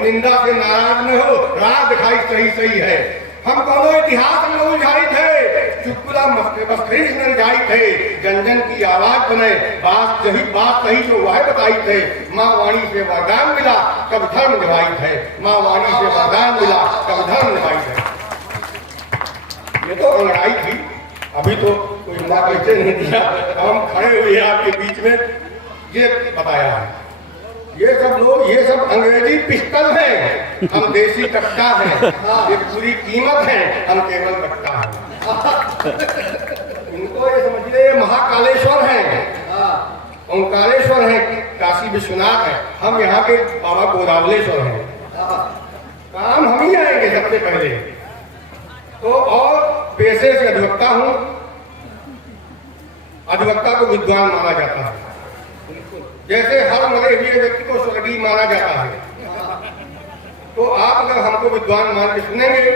निंदा से नाराज न हो, राह दिखाई सही सही है। हम दोनों इतिहास में उलझाई थे, चुटकुला मस्करीज में जाई थे, जन जन की आवाज बने, बात सही जो वह बताई थे। माँ वाणी से वरदान मिला, कब धर्म निभाई थे। माँ वाणी से वरदान मिला, कब धर्म निभाई थे। ये तो लड़ाई थी, अभी तो कोई माँ कैसे नहीं दिया, हम खड़े हुए आपके बीच में ये बताया है। ये सब अंग्रेजी पिस्टल है, हम देसी कट्टा है। ये पूरी कीमत है, हम केवल कट्टा है। इनको ये समझिए महाकालेश्वर है, ओंकारेश्वर है, काशी विश्वनाथ है, हम यहाँ के बाबा गोदावलेश्वर हैं। काम हम ही आएंगे सबसे पहले तो। और पेशे से अधिवक्ता हूँ, अधिवक्ता को विद्वान माना जाता है, जैसे हर मरे हुए व्यक्ति को स्वर्गीय माना जाता है। तो आप अगर हमको विद्वान मान के सुनेंगे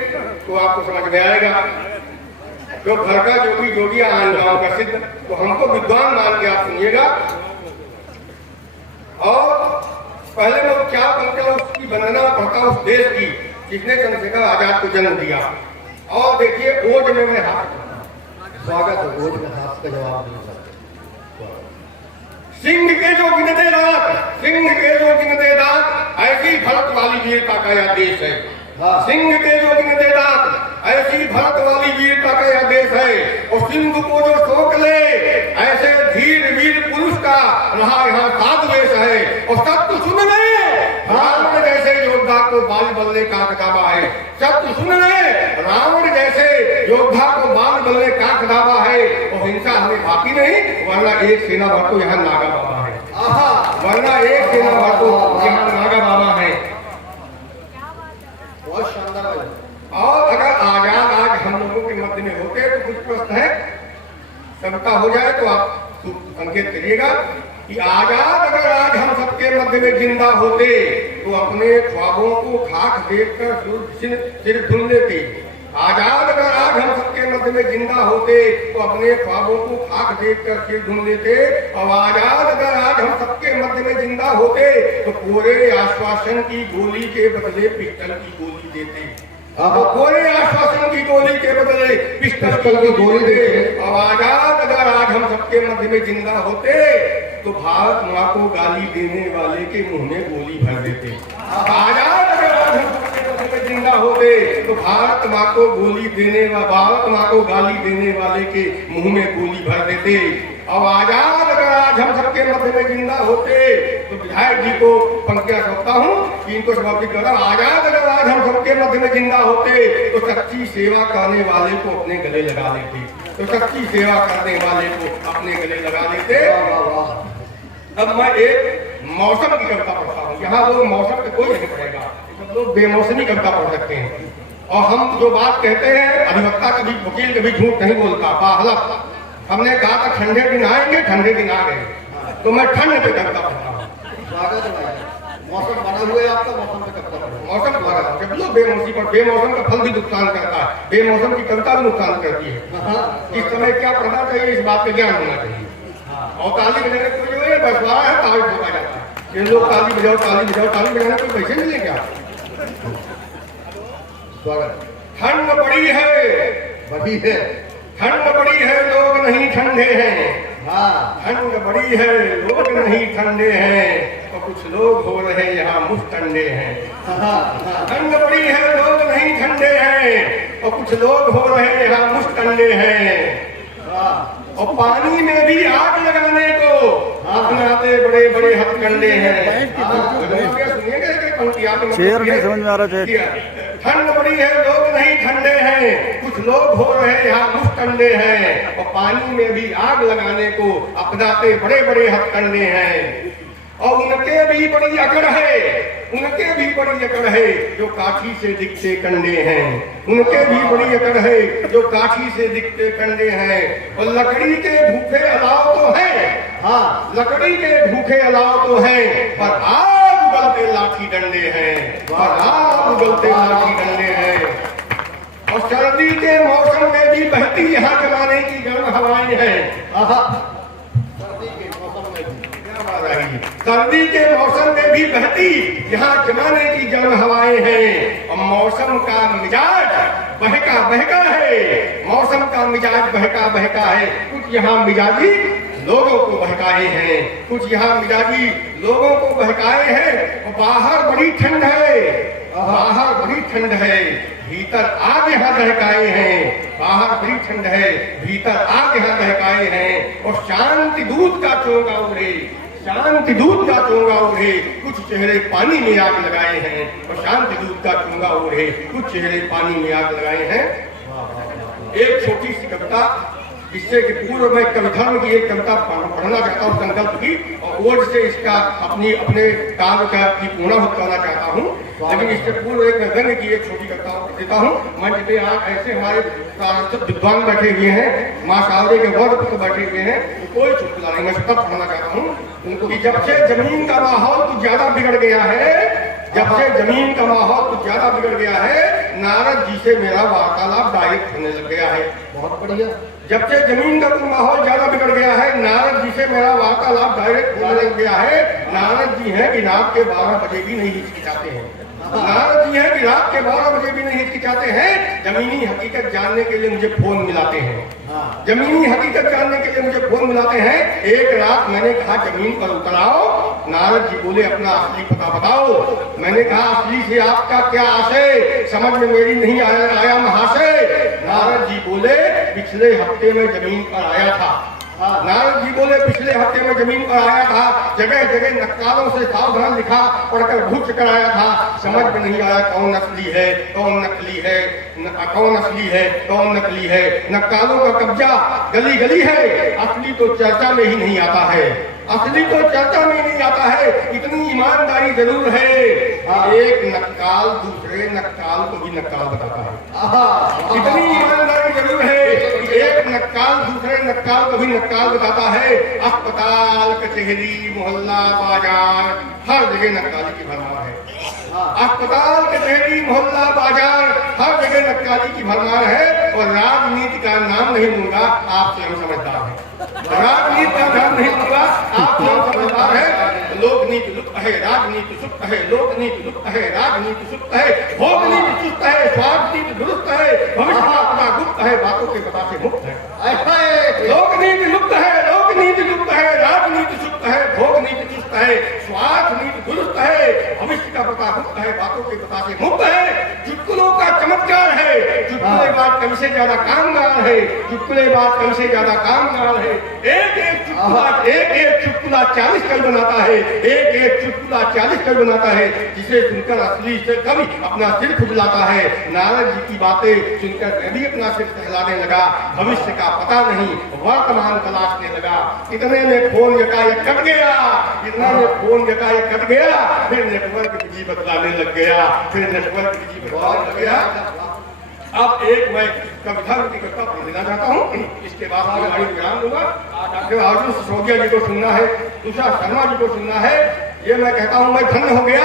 तो आपको समझ में आएगा। जो घर का जोगी जोगिया आन गाँव का सिद्ध, तो हमको विद्वान मान के आप सुनिएगा। और पहले मैं क्या करता उसकी वंदना पढ़ता उस देश की जिसने चंद्रशेखर आजाद को जन्म दिया। और देखिए ओज में मैं हाथ स्वागत है, ओज में हाथ का जवाब नहीं सकते। सिंह के जो गिनते दांत, सिंह के जो गिनते दांत, ऐसी भरत वाली वीरता का यह देश है। सिंह के जो गिनते दांत, ऐसी भरत वाली वीरता का यह देश है। और सिंह को जो सोख ले, ऐसे धीर वीर पुरुष का रहा यहाँ साधवेश है। और सत्य सुन ले, रावण जैसे योद्धा को बाल बल्ले का खदाबा है। सत्य सुन ले, रावण जैसे योद्धा को बाल बल्ले का खदाबा है। और हिंसा हमें बाकी नहीं, वरना एक सेना भर तो यहाँ नागा बाबा है। वरना एक सेना भर तो यहाँ नागा बाबा है। बहुत शानदार है। और अगर आजाद आज हम लोगों के मध्य में होते तो कुछ प्रश्न है, सबका हो जाए तो आप संकेत करिएगा कि आजाद अगर आज हम सबके मध्य में जिंदा होते तो अपने ख्वाबों को खाक देखकर सिर धुन लेते। आजाद अगर आज हम सबके मध्य में जिंदा होते तो अपने ख्वाबों को खाक देखकर सिर धुन लेते। और आजाद अगर आज हम सबके मध्य में जिंदा होते तो कोरे आश्वासन की गोली के बदले पिस्टल की गोली देते। कोरे आश्वासन की गोली के बदले पिस्टल की गोली दे। और आजाद अगर आज हम सबके मध्य में जिंदा होते तो भारत माँ को गाली देने वाले के मुंह में गोली भर देते। आजाद अगर आज हम सबके मध्य में जिंदा होते तो भारत माँ को भारत माँ को गाली देने वाले के मुंह में गोली भर देते। और आजाद अगर आज हम सबके मध्य में जिंदा होते तो विधायक जी को पंक्तियां सौंपता हूँ कि इनको समर्पित कर रहा हूं। आजाद अगर आज हम सबके मध्य में जिंदा होते तो सच्ची सेवा करने वाले को अपने गले लगा लेते। तो सच्ची सेवा करने वाले को अपने गले लगा लेते। अब मैं एक मौसम की कविता पढ़ता हूँ। यहाँ लोग मौसम पे कोई नहीं पढ़ेगा, सब लोग बेमौसमी कविता पढ़ सकते हैं। और हम जो बात कहते हैं, अधिवक्ता कभी वकील कभी झूठ नहीं बोलता, बाहलफ। हमने कहा था ठंडे दिन आएंगे, ठंडे दिन आ गए, तो मैं ठंड पे कविता पढ़ता हूँ। मौसम बना हुआ है आपका, मौसम पे कविता मौसम लगा। जब लोग बेमौसम का फल भी नुकसान करता है, बेमौसम की कविता भी नुकसान करती है। इस समय क्या पढ़ना चाहिए, इस बात का ज्ञान होना चाहिए। और ताली बजाने को जो है बसवाड़ा है, ताली ठोका जाता है। ये लोग ताली बजाओ ताली बजाओ, ताली बजाने को पैसे मिले क्या? ठंड बड़ी है, ठंड बड़ी है, लोग नहीं ठंडे हैं। ठंड बड़ी है, लोग नहीं ठंडे हैं, तो कुछ लोग हो रहे यहाँ मुफ्तंडे हैं। ठंड बड़ी है, लोग नहीं ठंडे हैं, और कुछ लोग हो रहे यहाँ मुफ्तंडे हैं। और पानी में भी आग लगाने को अपनाते बड़े बड़े हथकंडे हैं। शेर नहीं समझ में आ रहा है। ठंड बड़ी है, लोग नहीं ठंडे हैं, कुछ लोग हो रहे यहाँ मुफ्तंडे हैं। और पानी में भी आग लगाने को अपनाते बड़े बड़े हथकंडे हैं। और उनके भी बड़ी अकड़ है, उनके भी बड़ी अकड़ है, जो काठी से दिखते कंडे हैं। उनके भी बड़ी अकड़ है, जो काठी से दिखते कंडे हैं। और लकड़ी के भूखे अलाव तो है, हाँ लकड़ी के भूखे अलाव तो है, पर आग उगलते लाठी डंडे हैं, पर आग उगलते लाठी डंडे हैं। और सर्दी के मौसम में भी बहती यहाँ जमाने की गर्म हवाएं हैं। सर्दी के मौसम में भी क्या बात है। रही। सर्दी के मौसम में भी बहती यहाँ जमाने की गर्म हवाएं हैं। और मौसम का मिजाज बहका बहका है, मौसम का मिजाज बहका बहका है। कुछ यहाँ मिजाजी लोगों को बहकाए हैं, कुछ यहाँ मिजाजी लोगों को बहकाए हैं। और बाहर बड़ी ठंड है, बाहर बड़ी ठंड है, भीतर आग यहाँ दहकाए हैं। बाहर बड़ी ठंड है, भीतर आग यहाँ दहकाए हैं। और शांति दूत का चोगा उड़े, शांति दूत का चोगा उड़े, कुछ चेहरे पानी में आग लगाए हैं। और शांति दूत का चोगा उड़े, कुछ चेहरे पानी में आग लगाए हैं। एक छोटी सी कविता, इससे कि पूर्व मैं कविधर्म की एक कविता पढ़ना चाहता हूँ संकल्प की, और ओज से इसका अपने काव्य का की पूर्णाहुति करना चाहता हूँ। लेकिन इससे पूर्व एक मैं व्यंग्य की एक छोटी कविता देता हूँ। मंच पे आज ऐसे हमारे विद्वान बैठे हुए हैं, माँ सावरे के वर्ग पुत्र बैठे हुए हैं, तो कोई चुटकुला नहीं, मैं सब पढ़ना चाहता हूँ उनको कि जब से जमीन का माहौल कुछ ज्यादा बिगड़ गया है, जब से जमीन का माहौल कुछ ज्यादा बिगड़ गया है, नारद जी से मेरा वार्तालाप डायरेक्ट होने लग गया है। बहुत बढ़िया। जब से जमीन का कुछ माहौल ज्यादा बिगड़ गया है, नारद जी से मेरा वार्तालाप डायरेक्ट होने लग गया है। नारद जी हैं कि रात के 12 बजे भी नहीं हिचकिचाते हैं, नारद जी हैं कि रात के 12 बजे भी नहीं हिचकिचाते हैं। जमीनी हकीकत जानने के लिए मुझे फोन मिलाते हैं, जमीनी हकीकत जानने के लिए मुझे फोन मिलाते हैं। एक रात मैंने कहा जमीन पर उतर आओ, नारद जी बोले अपना असली पता बताओ। मैंने कहा असली से आपका क्या आशय, समझ में मेरी नहीं आया महाशय। नारद जी बोले पिछले हफ्ते में जमीन पर आया था, नारद जी बोले पिछले हफ्ते में जमीन पर आया था, जगह जगह नक्कालों से सावधान लिखा पढ़कर भूख कराया था। समझ में नहीं आया कौन असली है कौन नकली है, कौन असली है कौन नकली है। नक्कालों का कब्जा गली गली है, असली तो चर्चा में ही नहीं आता है, असली तो चर्चा में नहीं आता है। इतनी ईमानदारी जरूर है, एक नक्काल दूसरे नक्काल को भी नक्काल बताता है। इतनी ईमानदारी जरूर है, एक नक्काल दूसरे नक्काल को भी नक्काल बताता है। अस्पताल कचहरी मोहल्ला बाजार हर जगह नक्काली की भरमार है। अस्पताल कचहरी मोहल्ला बाजार हर जगह नक्काली की भरमार है। और राजनीति का नाम नहीं लूंगा, आप स्वयं समझदार हैं। राजनीति का नाम नहीं लूंगा, आप स्वयं समझदार है। लोकनीति लुप्त है, राजनीति सुप्त है, लोकनीति लुप्त है, राजनीति सुप्त है, भोग नीति सुप्त है, स्वार्थ नीति दुरुस्त है, भविष्य का पता गुप्त है, बातों के पता से मुक्त है। लोकनीति लुप्त है, लोकनीति लुप्त है, राजनीति सुप्त है, भोग नीति सुस्त है, स्वार्थ नीति दुरुस्त है, भविष्य का पता गुप्त है, बातों के पता से मुक्त है। चुटकुलों का चमत्कार है, चुटकुले बात कम से ज्यादा कामगार है, चुटकुले बात कम से ज्यादा कामगार है। एक एक चुटकुला 40 कल बनाता है, एक एक चुटकुला 40 कल बनाता है, जिसे सुनकर असली से कवि अपना सिर खुजलाता है। नारद जी की बातें सुनकर मैं भी अपना सिर सहलाने लगा, भविष्य का पता नहीं वर्तमान तलाशने लगा। इतने में फोन यकायक कट गया, इतने में फोन यकायक कट गया, फिर नेटवर्क बिजी बदलाने लग गया, फिर नेटवर्क बिजी बदलाने लग गया। अब एक मैं कविता की कविता पढ़ लेना चाहता हूँ, इसके बाद आगे विराम दूंगा। डॉक्टर अर्जुन सिसोदिया जी को सुनना है, तुषार शर्मा जी को सुनना है। ये मैं कहता हूँ मैं धन्य हो गया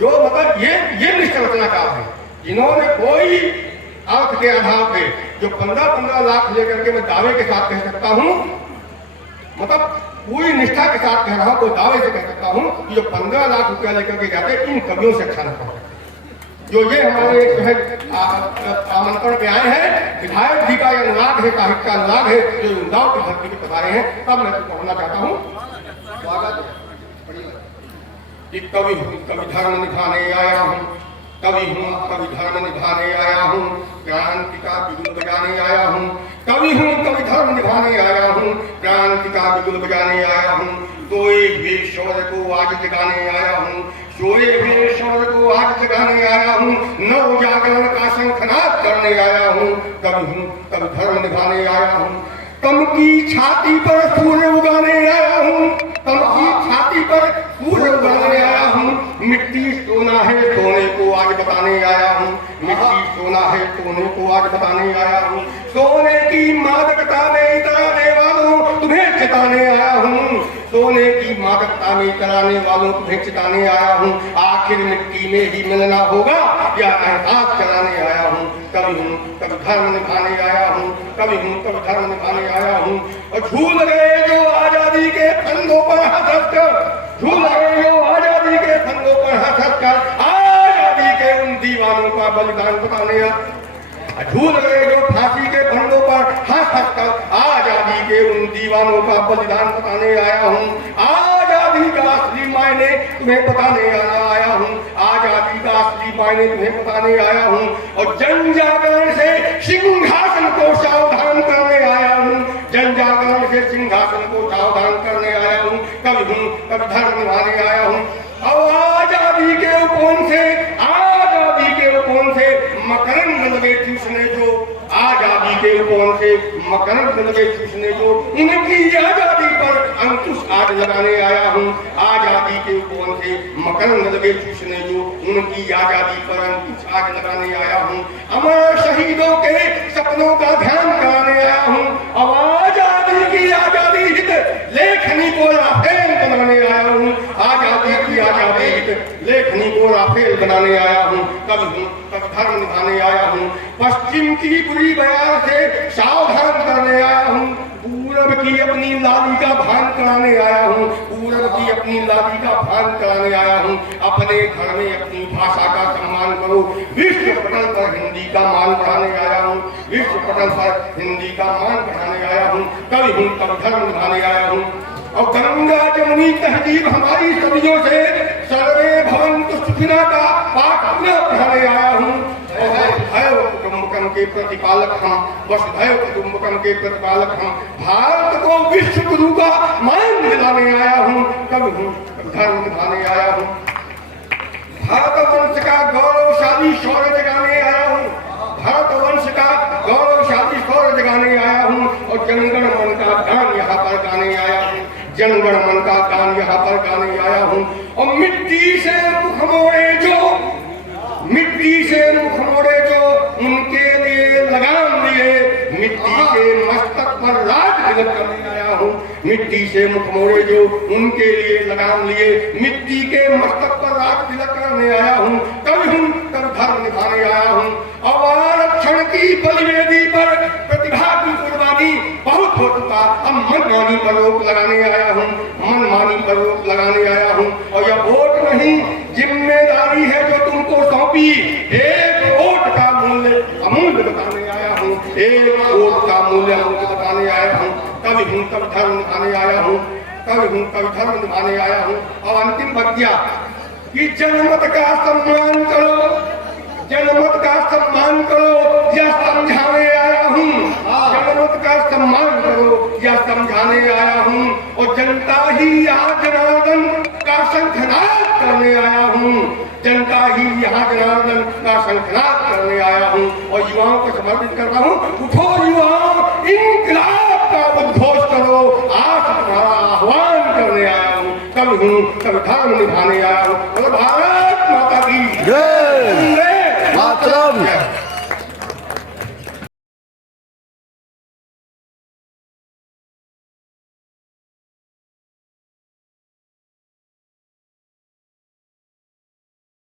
जो मतलब ये निष्ठरचनाकार है, जिन्होंने कोई अर्थ के आधार पे जो 15-15 लाख लेकर के मैं दावे के साथ कह सकता हूँ, मतलब पूरी निष्ठा के साथ कह रहा हूँ, कोई दावे से कह सकता हूँ कि जो 15 लाख रुपया लेकर के जाते इन कवियों से अच्छा नहीं पड़ा। जो ये हमारे जो है आमंत्रण पे आए हैं, विधायक जी का ये अनुराग है, साहित्य का अनुराग है, जो इंदौर की धरती पे पधारे हैं, तब मैं कहना चाहता हूँ स्वागत। कवि हूँ कवि धर्म निभाने आया हूँ, कवि हूँ कवि धर्म निभाने आया हूँ, क्रांति का बिगुल बजाने आया हूँ। कवि हूँ कवि धर्म निभाने आया हूँ, क्रांति का बिगुल बजाने आया हूँ। सोए हुए शौर्य को आज जगाने आया हूँ, सोए हुए शौर्य को आज जगाने आया हूँ, नव जागरण का शंखनाद करने आया हूँ। कवि हूँ कवि धर्म निभाने आया हूँ, कम की छाती पर सूर्य उगाने आया हूँ, कम की छाती पर सूर्य उगाने आया हूँ। मिट्टी सोना है सोने को आज बताने आया हूँ, मिट्टी सोना है सोने को आज बताने आया हूँ। सोने की मादकता में इतराने वालों तुम्हें चिताने आया हूँ, सोने की मादकता में इतराने वालों तुम्हें चिताने आया हूँ। आखिर मिट्टी में ही मिलना होगा या एहसास कराने आया हूँ। कवि हूँ कवि धर्म निभाने आया हूँ, कवि हूँ कवि धर्म निभाने आया हूँ। और झूल गए जो आजादी आजादी के फंदों पर हंस कर झूल रहे हो, आजादी के फंदों पर हंस कर आजादी के उन दीवानों का बलिदान बताने झूल रहे जो फांसी के फंदों पर हंस कर आजादी के उन दीवानों का बलिदान बताने आया हूँ। आजादी का असली मायने तुम्हें बताने आया हूँ, आजादी का असली मायने तुम्हें बताने आया हूँ। और जन जागरण से सिंहासन को सावधान करने आया हूँ, जन जागरण से सिंहासन को सावधान करने आया हूँ। कभी धर्म निभाने आया हूँ। और आजादी के उपवन से, आजादी के उपवन से मकरंद लगे चूसने जो, आजादी के उपवन से मकरंद लगे चूसने जो, उनकी आजादी पर अंकुश आज लगाने आया हूँ। आजादी के उपवन से मकरंद लगे चूसने जो, उनकी आजादी पर अंकुश आज लगाने आया हूँ। अमर शहीदों के सपनों का ध्यान कराने आया हूँ। अब आजादी की आजादी हित लेखनी को राफेल बनाने आया हूँ, आजादी की आजादी हित लेखनी को राफेल बनाने आया हूँ। कभी धर्म निभाने आया हूँ। पश्चिम की बुरी बयान से सावधान करने आया हूँ। पूरब की अपनी लाली का भान कराने आया हूँ, पूरब की अपनी लाली का भान कराने आया हूँ। अपने घर में अपनी भाषा का सम्मान करो, विश्व पटल पर हिंदी का मान बढ़ाने आया हूँ, विश्व पटल पर हिंदी का मान बढ़ाने आया हूँ। कभी धर्म निभाने आया हूँ। और गंगा जमुनी तहजीब हमारी सदियों से सर्वे भवन्तु सुखिनः का पाठ पुनः पढ़ाने आया हूँ। वसुधैव कुटुम्बकम के प्रतिपालक हम, वसुधैव कुटुम्बकम के प्रतिपालक हम, भारत को विश्व गुरु का मान दिलाने आया हूँ। कभी धर्म निभाने आया हूँ। भारत वंश का गौरवशाली शौर्य जगाने आया हूँ, भारत वंश का गौरवशाली शौर्य जगाने आया हूँ। और जनगण मन का गान यहाँ पर गाने आया हूँ, जनगण मन का गान यहाँ पर गाने आया हूँ। और मिट्टी से मुख मोड़े जो, मिट्टी से मुख मोड़े जो, उनके लिए लगाम लिए मिट्टी के मस्तक पर राज तिलक करने आया हूँ। मिट्टी से मुख मोड़े जो, उनके लिए लगाम लिए मिट्टी के मस्तक पर राज तिलक करने आया हूँ। कभी धर्म निभाने आया हूँ। और आरक्षण की बलिवेदी पर प्रतिभा की कुर्बानी बहुत हो चुका, अब मनमानी पर रोक लगाने आया हूँ, मनमानी पर रोक लगाने आया हूँ। और यह वोट नहीं जिम्मेदारी है जो तुमको सौंपी, एक वोट का मूल्य अमूल्य बताने आया हूँ, एक वोट का मूल्य अमूल्य बताने आया हूँ। कभी धर्म निभाने आया हूँ, कभी धर्म निभाने आया हूँ। और अंतिम बतिया कि जनमत का सम्मान करो, जनमत का सम्मान करो या समझाने आया हूँ, जनमत का सम्मान करो या समझाने आया हूँ। और जनता ही यहाँ जनार्दन का शंखनाद करने आया हूँ, जनता ही यहाँ जनार्दन का शंखनाद करने आया हूँ। और युवाओं को समर्पित कर रहा हूँ, उठो युवाओं, इनकलाब का उद्घोष करो, आज तुम्हारा आह्वान करने आया हूँ। कभी धर्म निभाने आया हूँ।